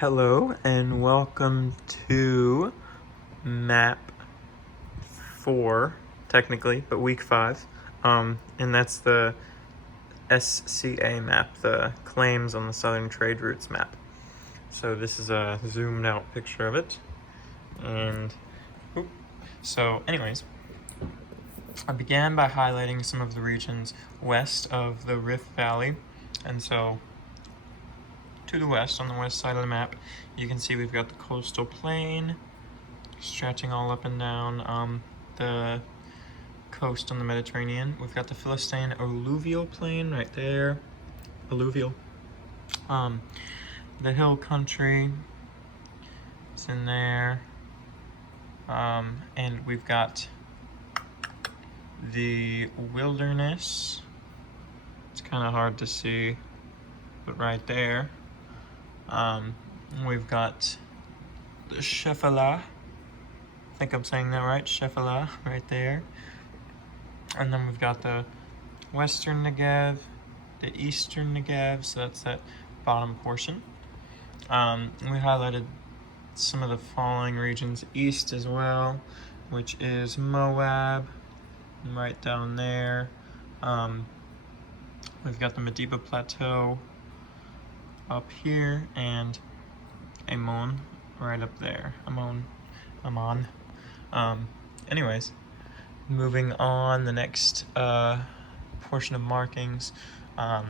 Hello and welcome to map 4, technically, but week 5. And that's the SCA map, the claims on the Southern Trade Routes map. So this is a zoomed out picture of it. And so anyways, I began by highlighting some of the regions west of the Rift Valley. And so to the west, on the west side of the map, you can see we've got the coastal plain stretching all up and down the coast on the Mediterranean. We've got the Philistine alluvial plain right there, alluvial. The hill country is in there, and we've got the wilderness. It's kind of hard to see, but right there. We've got the Shephelah. I think I'm saying that right, Shephelah, right there. And then we've got the western Negev, the eastern Negev, so that's that bottom portion. We highlighted some of the following regions east as well, which is Moab, right down there. We've got the Mediba Plateau up here, and Ammon right up there. Ammon. Anyways, moving on, the next portion of markings, I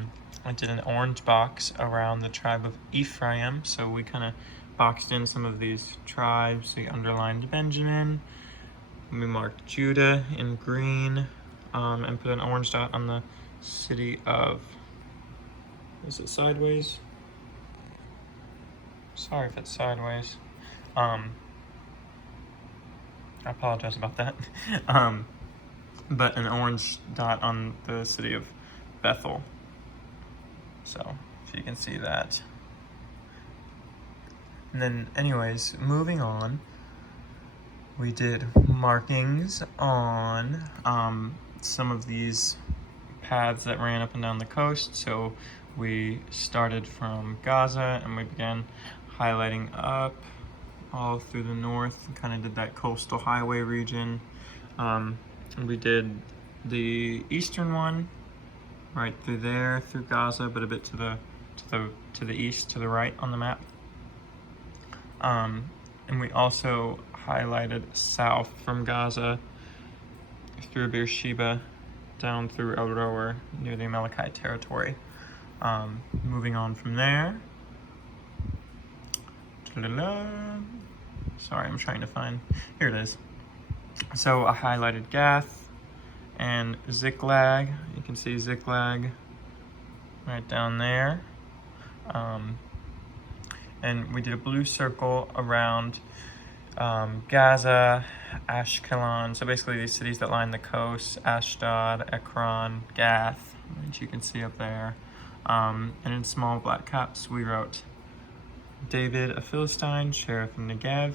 did an orange box around the tribe of Ephraim. So we kind of boxed in some of these tribes. We underlined Benjamin. We marked Judah in green, and put an orange dot on the city of, is it sideways? Sorry if it's sideways. I apologize about that. But an orange dot on the city of Bethel. So, if you can see that. And then, anyways, moving on, we did markings on some of these paths that ran up and down the coast. So we started from Gaza and we began highlighting up all through the north and kind of did that coastal highway region. We did the eastern one right through there, through Gaza, but a bit to the east, to the right on the map. And we also highlighted south from Gaza through Beersheba down through El Roer near the Amalekite territory. Moving on from there. Sorry, I'm trying to find, here it is. So I highlighted Gath and Ziklag. You can see Ziklag right down there. And we did a blue circle around Gaza, Ashkelon. So basically these cities that line the coast, Ashdod, Ekron, Gath, which you can see up there. And in small black caps, we wrote David, a Philistine, sheriff of Negev.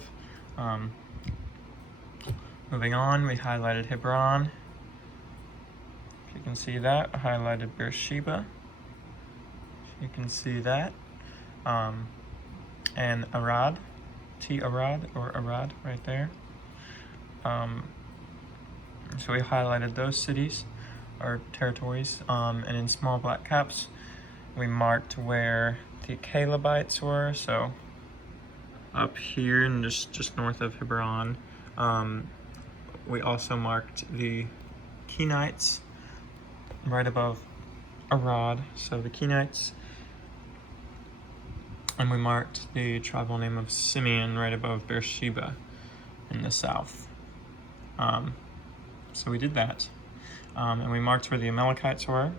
Moving on, we highlighted Hebron. If you can see that, I highlighted Beersheba. If you can see that. And Arad, Arad or Arad right there. So we highlighted those cities or territories, and in small black caps, we marked where the Calebites were. So up here and just north of Hebron. We also marked the Kenites right above Arad. So the Kenites. And we marked the tribal name of Simeon right above Beersheba in the south. So we did that. And we marked where the Amalekites were,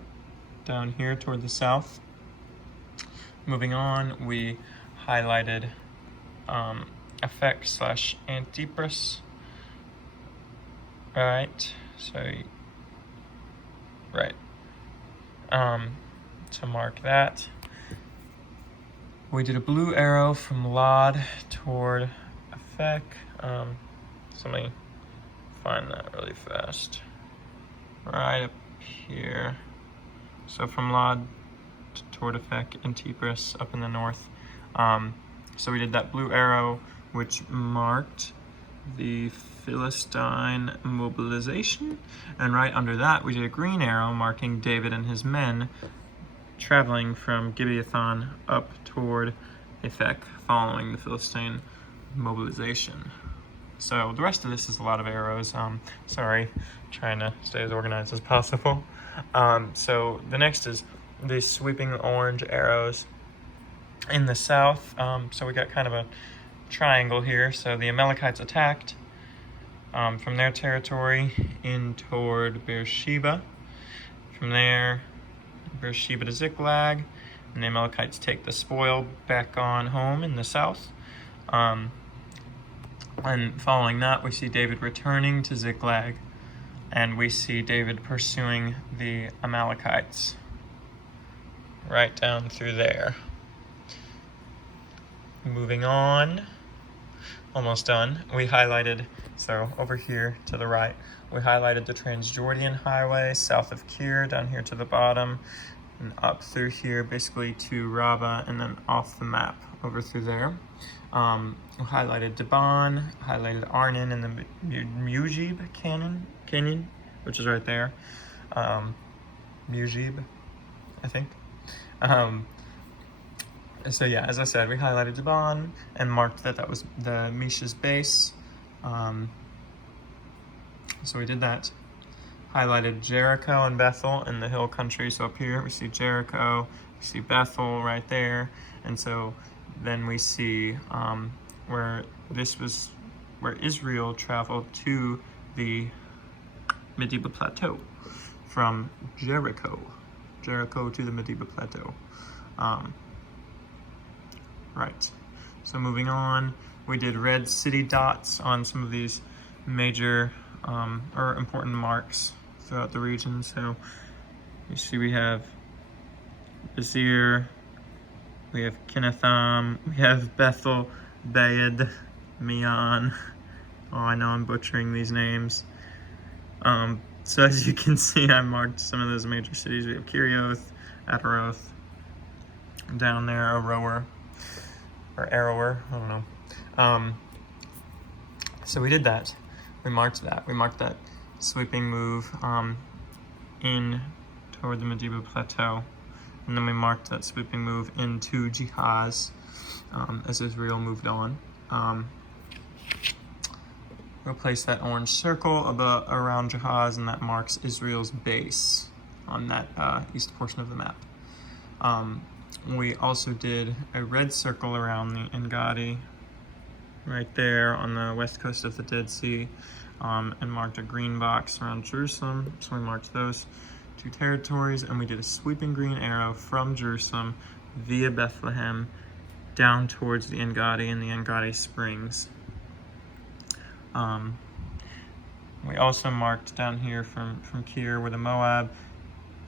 down here toward the south. Moving on, we highlighted Aphek/Antipris. Right, so, right. To mark that. We did a blue arrow from Lod toward Aphek. So let me find that really fast. Right up here. So from Lod toward Aphek and Antipris up in the north. So we did that blue arrow, which marked the Philistine mobilization, and right under that we did a green arrow marking David and his men traveling from Gibeathon up toward Aphek, following the Philistine mobilization. So the rest of this is a lot of arrows. Sorry, trying to stay as organized as possible. So the next is these sweeping orange arrows in the south. So we got kind of a triangle here. So the Amalekites attacked from their territory in toward Beersheba. From there, Beersheba to Ziklag, and the Amalekites take the spoil back on home in the south. And following that, we see David returning to Ziklag, and we see David pursuing the Amalekites right down through there. Moving on, almost done. We highlighted, so over here to the right, we highlighted the Transjordan Highway south of Kir, down here to the bottom, and up through here, basically to Rabbah, and then off the map over through there. We highlighted Dibon, highlighted Arnon and the Mujib Canyon, which is right there. Mujib, I think. So yeah, as I said, we highlighted Dibon and marked that that was the Misha's base. So we did that. Highlighted Jericho and Bethel in the hill country. So up here we see Jericho, we see Bethel right there, and so then we see where this was where Israel traveled to the Medeba Plateau from Jericho to the Medeba Plateau. Right. So moving on, we did red city dots on some of these major or important marks throughout the region. So you see we have Bezir, we have Kinnatham, we have Bethel, Bayed, Mian. Oh, I know I'm butchering these names. So as you can see, I marked some of those major cities. We have Kirioth, Ataroth, down there, Aroer, or Arrower, I don't know. So we did that. We marked that. We marked that sweeping move in toward the Medeba Plateau. And then we marked that sweeping move into Jihaz as Israel moved on. We'll place that orange circle around Jihaz, and that marks Israel's base on that east portion of the map. We also did a red circle around the En-Gadi right there on the west coast of the Dead Sea, and marked a green box around Jerusalem. So we marked those two territories, and we did a sweeping green arrow from Jerusalem via Bethlehem down towards the En-Gadi and the En-Gadi Springs. We also marked down here from Kir where the Moab,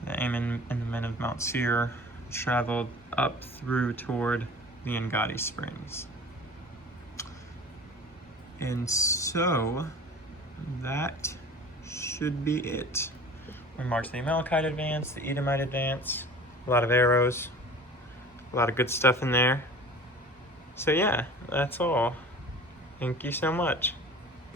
the Ammon, and the men of Mount Seir traveled up through toward the En-Gadi Springs. And so that should be it. We marked the Amalekite advance, the Edomite advance, a lot of arrows, a lot of good stuff in there. So yeah, that's all. Thank you so much.